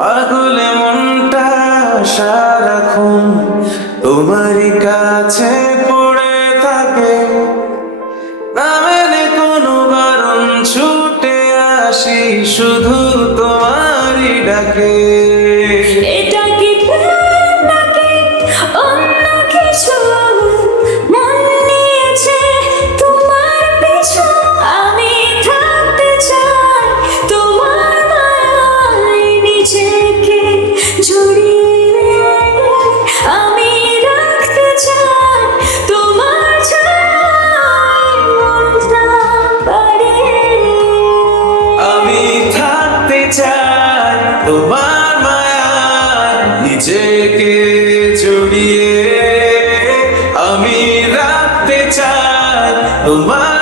পাগলে মনটা সারাক্ষণ তোমারই কাছে পড়ে থাকে, না মেনে কোনো বারণ ছুটে আসি শুধু তোমারই ডাকে। এটা কি প্রেম নাকি অন্য কিছু? মন নিয়েছে তোমার পিছু। আমি থাকতে চাই তোমার মায়ায় নিজেকে জড়িয়ে। আমি রাখতে চাই তোমার ছায়ায় মনটা বাড়িয়ে। আমি থাকতে চাই তোমার মায়ায় নিজেকে জড়িয়ে, আমি রাখতে চাই তোমার